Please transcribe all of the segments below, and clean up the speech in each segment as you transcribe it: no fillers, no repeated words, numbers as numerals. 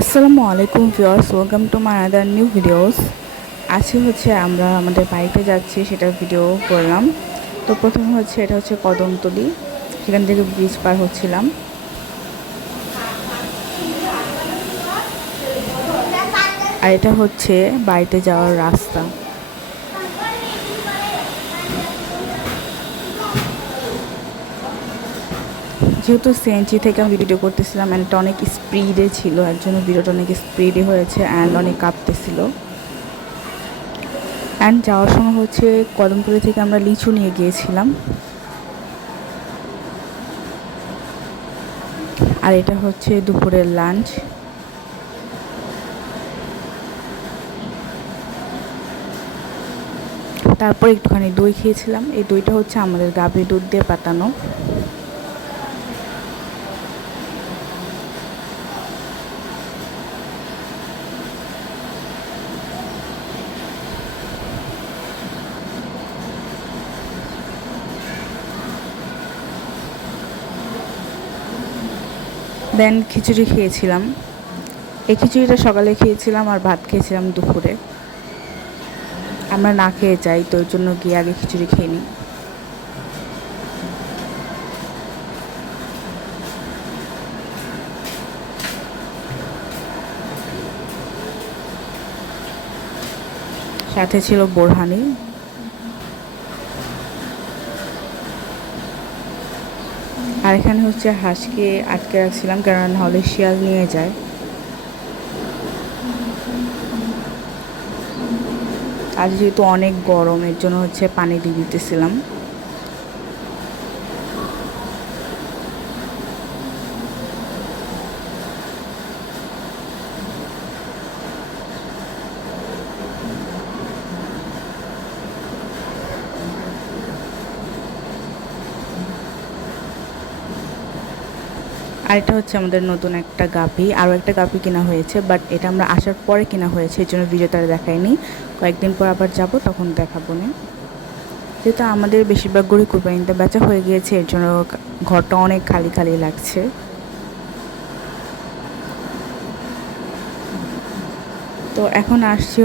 আসসালামু আলাইকুম viewers, welcome to my other new videos. আজকে আমরা আমাদের বাড়িতে যাচ্ছি, সেটার ভিডিও করলাম। তো প্রথমে এটা হচ্ছে কদমতলি, সেখান থেকে ব্রিজ পার হচ্ছিলাম। আর এটা হচ্ছে বাড়িতে যাওয়ার রাস্তা। যেহেতু সিএনজি থেকে আমি ভিডিও করতেছিলাম অ্যান্ড এটা অনেক স্পিডে ছিল, এর জন্য ভিডিওটা অনেক স্পিডে হয়েছে অ্যান্ড অনেক কাঁপতেছিল। অ্যান্ড যাওয়ার সময় কদমতলি থেকে আমরা লিচু নিয়ে গিয়েছিলাম। আর এটা হচ্ছে দুপুরের লাঞ্চ। তারপর একটুখানি দই খেয়েছিলাম। এই দইটা হচ্ছে আমাদের গাভীর দুধ দিয়ে পাতানো। দেন খিচুড়ি খেয়েছিলাম। এই খিচুড়িটা সকালে খেয়েছিলাম আর ভাত খেয়েছিলাম দুপুরে। আমরা না খেয়ে যাই, তো ওই জন্য গিয়ে আগে খিচুড়ি খেয়ে নিই। সাথে ছিল বোরহানি। আর এখানে হাঁসকে আটকে রাখছিলাম, কারণ নাহলে শিয়াল নিয়ে যায়। আজ যেহেতু অনেক গরম, এর জন্য পানি দিয়ে দিতেছিলাম। আর এটা হচ্ছে আমাদের নতুন একটা গাভী। আরও একটা গাভী কেনা হয়েছে, বাট এটা আমরা আসার পরে কেনা হয়েছে, এর জন্য ভিডিওটা দেখাইনি। কয়েকদিন পর আবার যাব, তখন দেখাবো না। যেহেতু আমাদের বেশিরভাগ গরু কুরবানিতে বেচা হয়ে গিয়েছে, এর জন্য ঘরটা অনেক খালি খালি লাগছে। তো এখন আসছি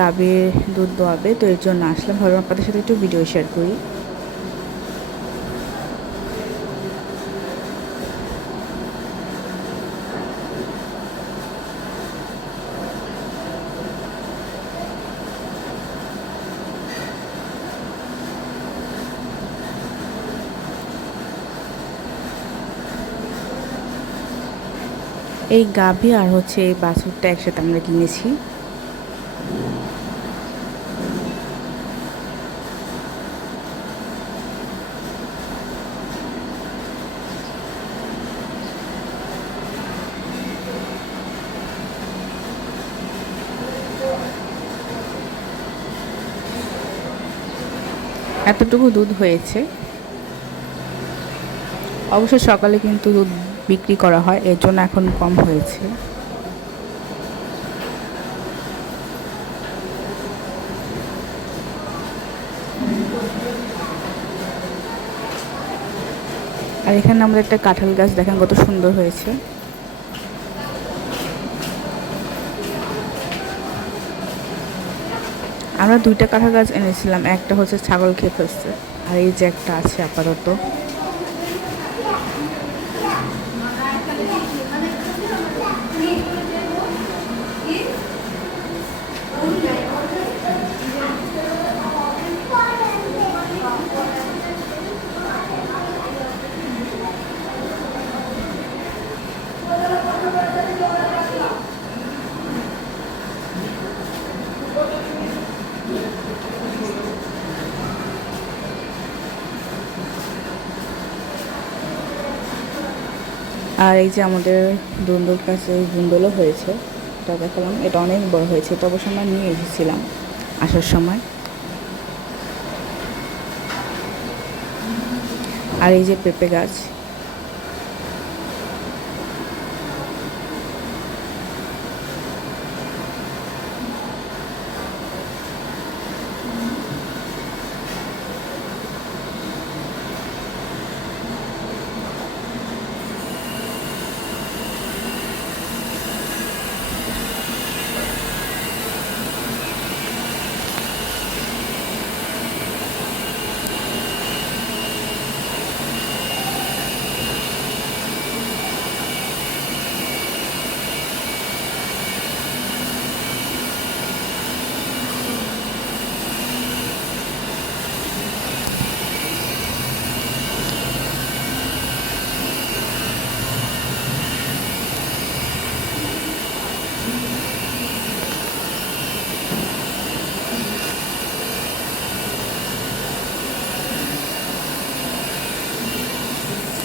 গাভীর দুধ দোয়াবে, তো এর জন্য আসলাম, ভাবলাম আপনাদের সাথে একটু ভিডিও শেয়ার করি। এই গাভী আর এই বাছুরটা একসাথে আমরা কিনেছি। এতটুকু দুধ হয়েছে। অবশ্য সকালে কিন্তু দুধ বিক্রি করা হয়, এর জন্য এখন কম হয়েছে। আর এখানে আমাদের একটা কাঁঠাল গাছ, দেখেন কত সুন্দর হয়েছে। আমরা 2টা কাঁঠাল গাছ এনেছিলাম, একটা ছাগল খেয়ে ফেলছে, আর এই যে একটা আছে আপাতত। আর এই যে আমাদের দুন্দুল কাছে দুন্দুলও হয়েছে, এটা দেখালাম। এটা অনেক বড় হয়েছে, এটা অবশ্য আমরা নিয়ে এসেছিলাম আসার সময়। আর এই যে পেঁপে গাছ।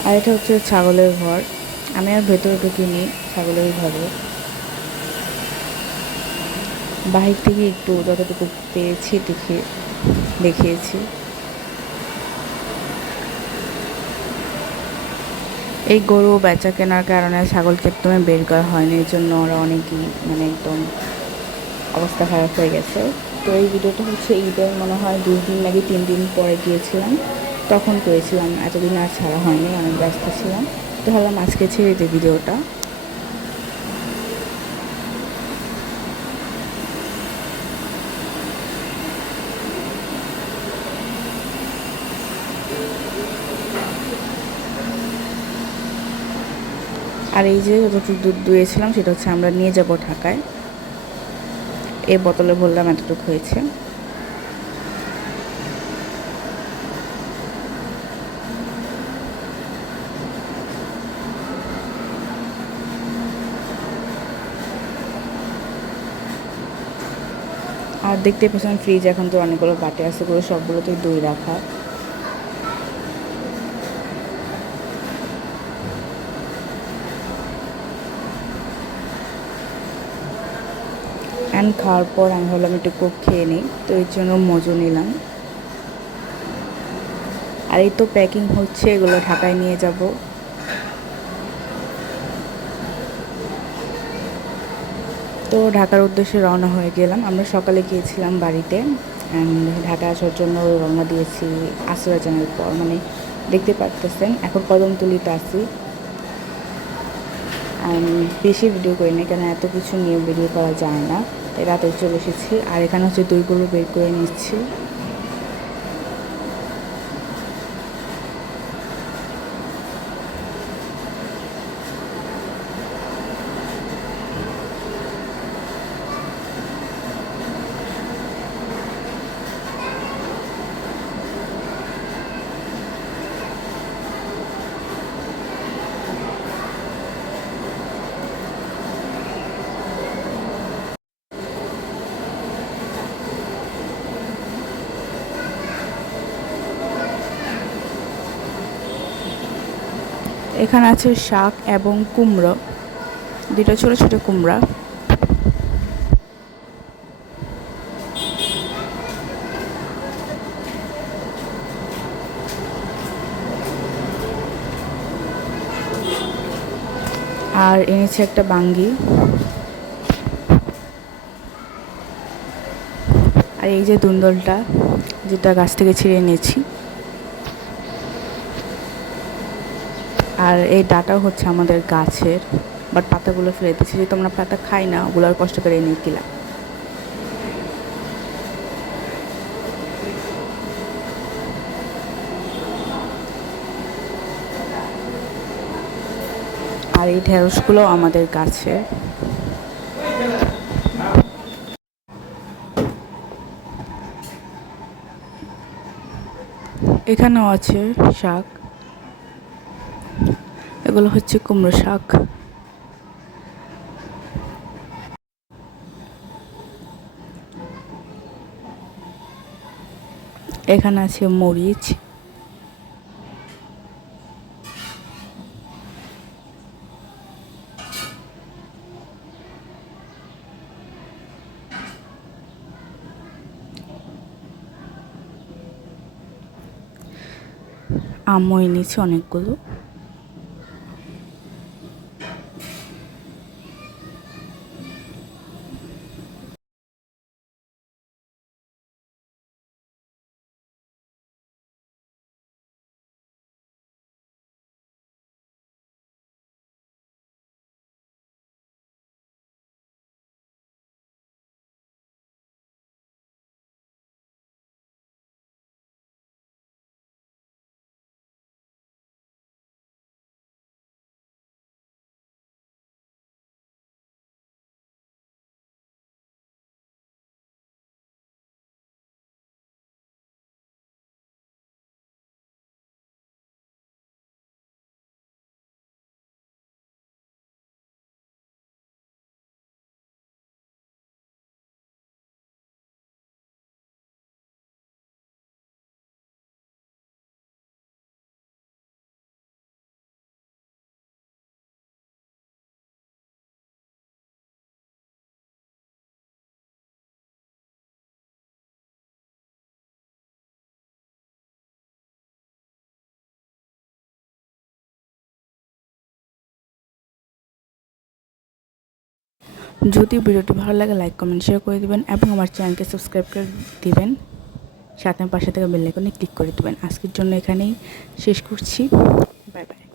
আর এটা হচ্ছে ছাগলের ঘর। আমি আর ভেতরে ঢুকিনি ছাগলের ঘরে, বাহির থেকে একটু যতটুকু পেয়েছি দেখিয়েছি। এই গরু বেচা কেনার কারণে ছাগলকে একদমই বের করা হয়নি, এই জন্য ওরা অনেকই মানে একদম অবস্থা খারাপ হয়ে গেছে। তো এই ভিডিওটা হচ্ছে ঈদের মনে হয় 2 দিন নাকি 3 দিন পরে গিয়েছিলাম, তখন করেছিলাম। এতদিন আর ছাড়া হয়নি, অনেক ব্যস্ত ছিলাম। তো ভাবলাম আজকে ছেড়ে দিই ভিডিওটা। আর এই যে যতটুকু দুধ দুয়েছিলাম সেটা হচ্ছে আমরা নিয়ে যাব ঢাকায়। এই বোতলে বললাম এতটুকু হয়েছে। আর দেখতে পাচ্ছেন ফ্রিজ এখন তো অনেকগুলো বাটি আছে, ওগুলো সবগুলোতেই দই রাখা। অ্যান্ড খাওয়ার পর আমি ভাবলাম একটু কোক খেয়ে নিই, তো এর জন্য মজু নিলাম। আর এই তো প্যাকিং হচ্ছে, এগুলো ঢাকায় নিয়ে যাব। তো ঢাকার উদ্দেশ্যে রওনা হয়ে গেলাম। আমরা সকালে গিয়েছিলাম বাড়িতে, অ্যান্ড ঢাকা আসার জন্য রওনা দিয়েছি আসর আজানের পর। মানে দেখতে পারতেছেন এখন কদমতলিতে আছি। বেশি ভিডিও করি না, কেন এত কিছু নিয়ে ভিডিও করা যায় না, তাই রাতে চলে এসেছি। আর এখানে হচ্ছে দইগুলো বের করে নিচ্ছি। এখানে আছে শাক এবং কুমড়ো, দুটো ছোটো ছোটো কুমড়া। আর এনেছে একটা বাঙ্গি। আর এই যে দুন্দলটা, যেটা গাছ থেকে ছিঁড়ে নিয়েছি। আর এই ডাটা হচ্ছে আমাদের গাছের, বাট পাতাগুলো ফেলে দিচ্ছি, যেহেতু আমরা পাতা খাই না, ওগুলো আর কষ্ট করে এনে দিলাম। আর এই ঢেঁড়সগুলো আমাদের গাছে। এখানেও আছে শাক, এগুলো হচ্ছে কুমড়ো শাক। এখানে আছে মরিচ। আমও এনেছি অনেকগুলো। যদি ভিডিওটি ভালো লাগে লাইক কমেন্ট শেয়ার করে দিবেন এবং আমার চ্যানেলকে সাবস্ক্রাইব করে দিবেন, সাথে পাশে থাকা বেল আইকনে ক্লিক করে দিবেন। আজকের জন্য এখানেই শেষ করছি। Bye bye.